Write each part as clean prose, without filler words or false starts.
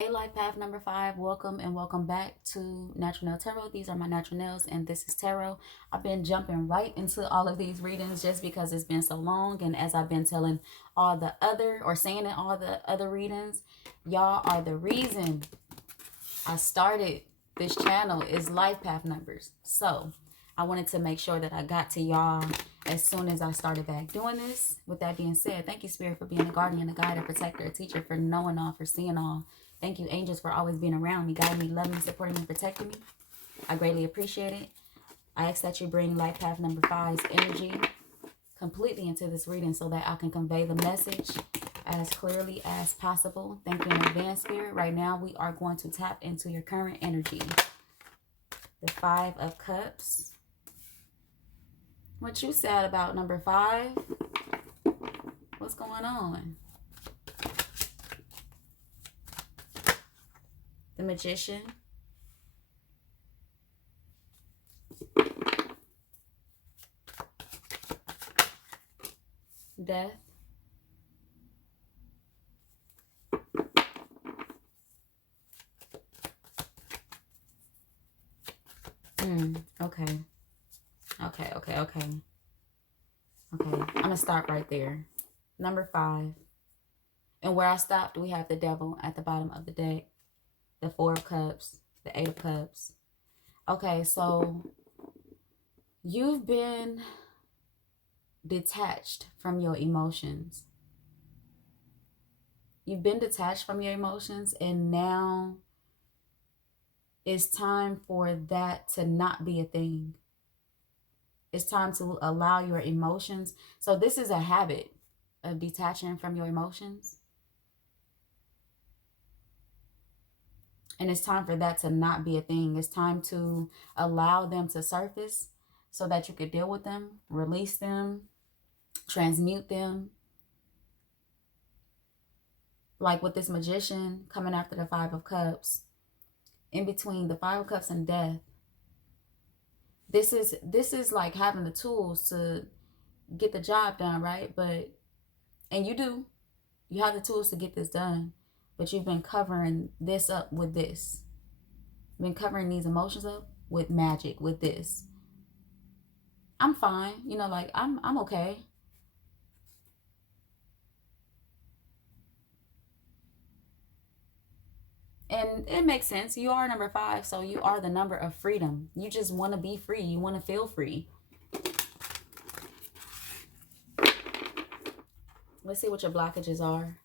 Hey, life path number 5, welcome and welcome back to Natural Nail Tarot. These are my natural nails and this is tarot. I've been jumping right into all of these readings just because it's been so long, and as I've been telling all the other or saying in all the other readings, y'all are the reason I started this channel is life path numbers. So I wanted to make sure that I got to y'all as soon as I started back doing this. With that being said, thank you, Spirit, for being a guardian, a guide, a protector, a teacher, for knowing all, for seeing all. Thank you, angels, for always being around me, guiding me, loving me, supporting me, protecting me. I greatly appreciate it. I ask that you bring life path number 5's energy completely into this reading so that I can convey the message as clearly as possible. Thank you in advance, Spirit. Right now, we are going to tap into your current energy. The 5 of Cups. What you said about number 5? What's going on? The Magician. Death. Okay. Okay. I'm going to stop right there. Number 5. And where I stopped, we have the Devil at the bottom of the deck. The 4 of Cups. The 8 of Cups. Okay, so you've been detached from your emotions. You've been detached from your emotions, and now it's time for that to not be a thing. It's time to allow your emotions. So this is a habit of detaching from your emotions. And it's time for that to not be a thing. It's time to allow them to surface so that you could deal with them, release them, transmute them. Like with this Magician coming after the 5 of Cups, in between the 5 of Cups and death, this is like having the tools to get the job done, right? And you have the tools to get this done, but you've been covering this up with this. You've been covering these emotions up with magic, with this. I'm fine, like I'm okay. And it makes sense. You are number 5, so you are the number of freedom. You just want to be free. You want to feel free. Let's see what your blockages are.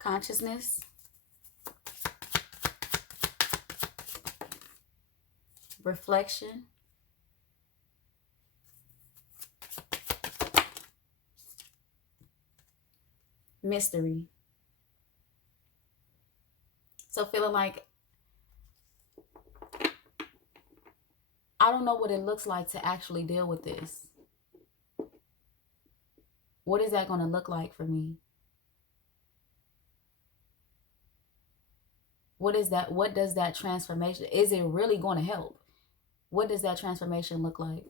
Consciousness. Reflection. Mystery. So feeling like I don't know what it looks like to actually deal with this. What is that going to look like for me? What is that? What does that transformation, is it really going to help? What does that transformation look like?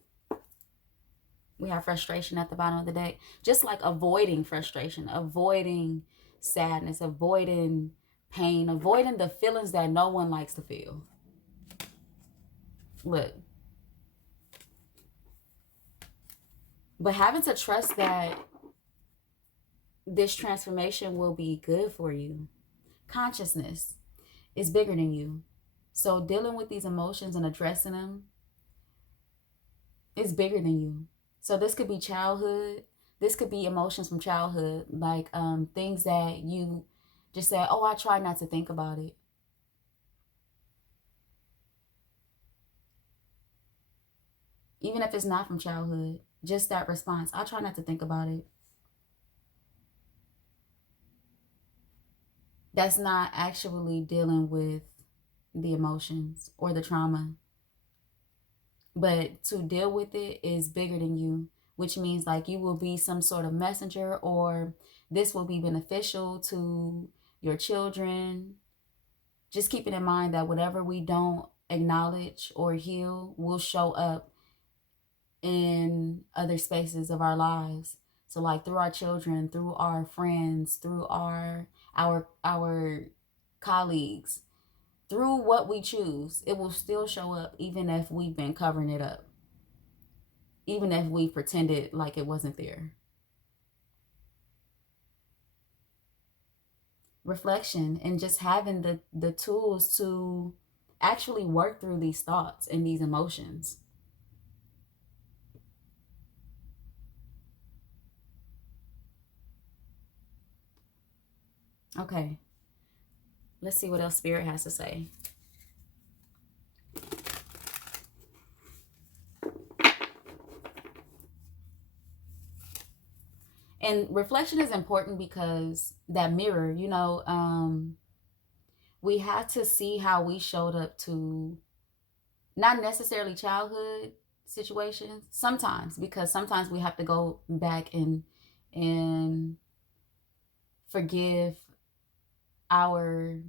We have frustration at the bottom of the deck. Just like avoiding frustration, avoiding sadness, avoiding pain, avoiding the feelings that no one likes to feel. Look. But having to trust that this transformation will be good for you. Consciousness is bigger than you. So dealing with these emotions and addressing them is bigger than you. So this could be childhood. This could be emotions from childhood, like things that you just say, oh, I try not to think about it. Even if it's not from childhood, just that response, I try not to think about it. That's not actually dealing with the emotions or the trauma. But to deal with it is bigger than you, which means like you will be some sort of messenger or this will be beneficial to your children. Just keeping in mind that whatever we don't acknowledge or heal will show up in other spaces of our lives. So like through our children, through our friends, through our colleagues, through what we choose, it will still show up even if we've been covering it up. Even if we pretended like it wasn't there. Reflection and just having the tools to actually work through these thoughts and these emotions. Okay, let's see what else Spirit has to say. And reflection is important because that mirror, we have to see how we showed up to not necessarily childhood situations sometimes, because sometimes we have to go back and forgive our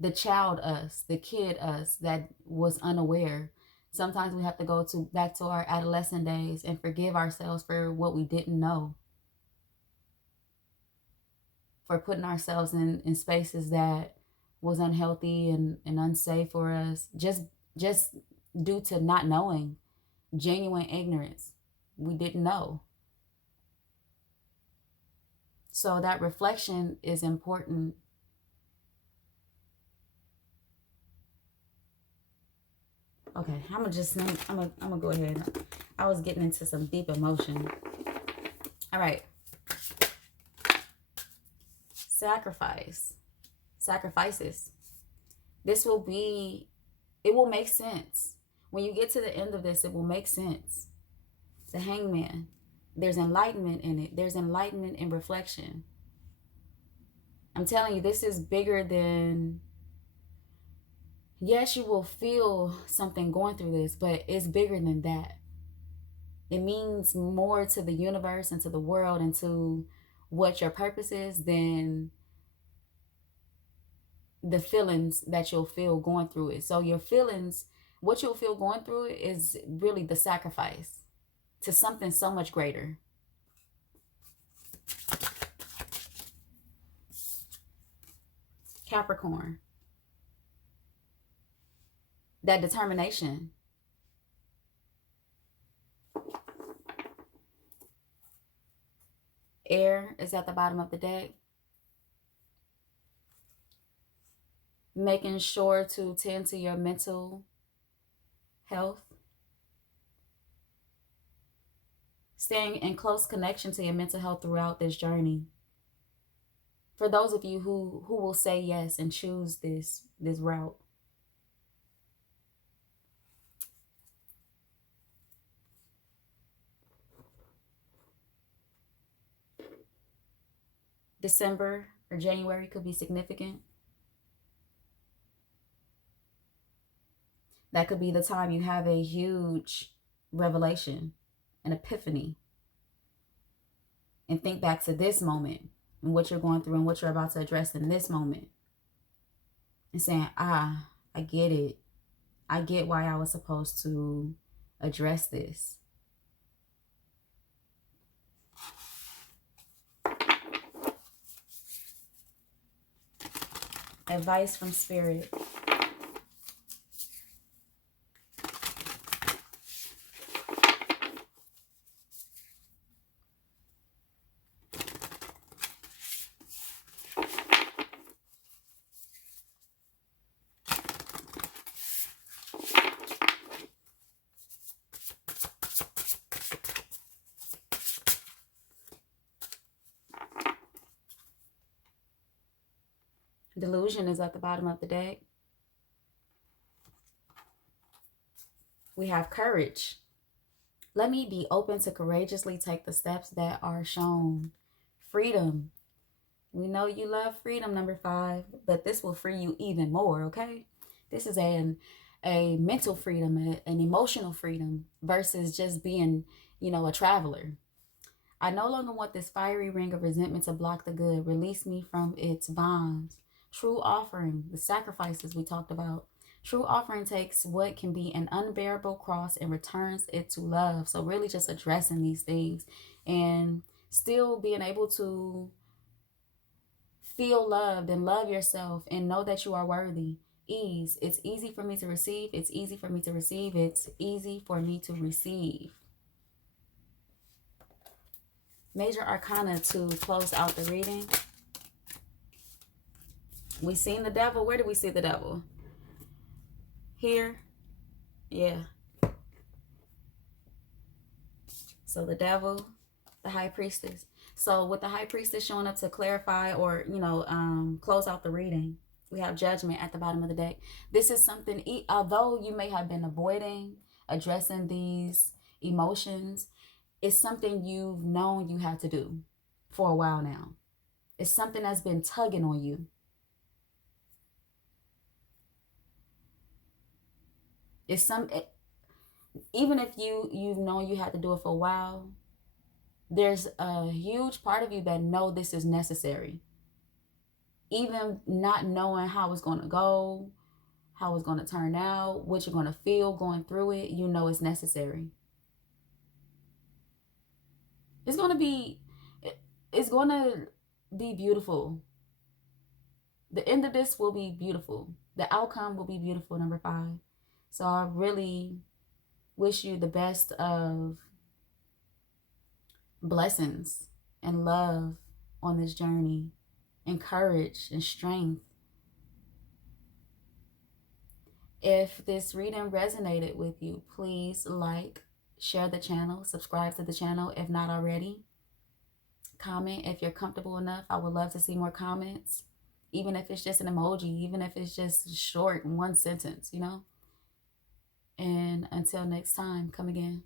the child us, the kid us that was unaware. Sometimes we have to go to back to our adolescent days and forgive ourselves for what we didn't know, for putting ourselves in spaces that was unhealthy and unsafe for us, just due to not knowing, genuine ignorance. We didn't know. So that reflection is important. Okay, I'm gonna go ahead. I was getting into some deep emotion. All right. Sacrifices. It will make sense. When you get to the end of this, it will make sense. The Hangman. There's enlightenment in it. There's enlightenment in reflection. I'm telling you, this is bigger than, yes, you will feel something going through this, but it's bigger than that. It means more to the universe and to the world and to what your purpose is than the feelings that you'll feel going through it. So your feelings, what you'll feel going through it is really the sacrifice to something so much greater. Capricorn. That determination. Air is at the bottom of the deck. Making sure to tend to your mental health. Staying in close connection to your mental health throughout this journey. For those of you who will say yes and choose this route. December or January could be significant. That could be the time you have a huge revelation, an epiphany, and think back to this moment and what you're going through and what you're about to address in this moment. And saying, I get it. I get why I was supposed to address this. Advice from Spirit. Delusion is at the bottom of the deck. We have courage. Let me be open to courageously take the steps that are shown. Freedom. We know you love freedom, number 5, but this will free you even more, okay? This is a mental freedom, an emotional freedom versus just being, a traveler. I no longer want this fiery ring of resentment to block the good. Release me from its bonds. True offering, the sacrifices we talked about. True offering takes what can be an unbearable cross and returns it to love. So, really, just addressing these things and still being able to feel loved and love yourself and know that you are worthy. Ease. It's easy for me to receive. It's easy for me to receive. It's easy for me to receive. Major Arcana to close out the reading. We seen the devil. Where do we see the devil? Here. Yeah. So the devil, the high priestess. So with the high priestess showing up to clarify or, close out the reading, we have judgment at the bottom of the deck. This is something, although you may have been avoiding addressing these emotions, it's something you've known you had to do for a while now. It's something that's been tugging on you. Even if you've known you had to do it for a while, there's a huge part of you that know this is necessary. Even not knowing how it's going to go, how it's going to turn out, what you're going to feel going through it, you know it's necessary. It's going to be beautiful. The end of this will be beautiful. The outcome will be beautiful, number 5. So I really wish you the best of blessings and love on this journey, and courage and strength. If this reading resonated with you, please like, share the channel, subscribe to the channel if not already. Comment if you're comfortable enough. I would love to see more comments, even if it's just an emoji, even if it's just short, one sentence, And until next time, come again.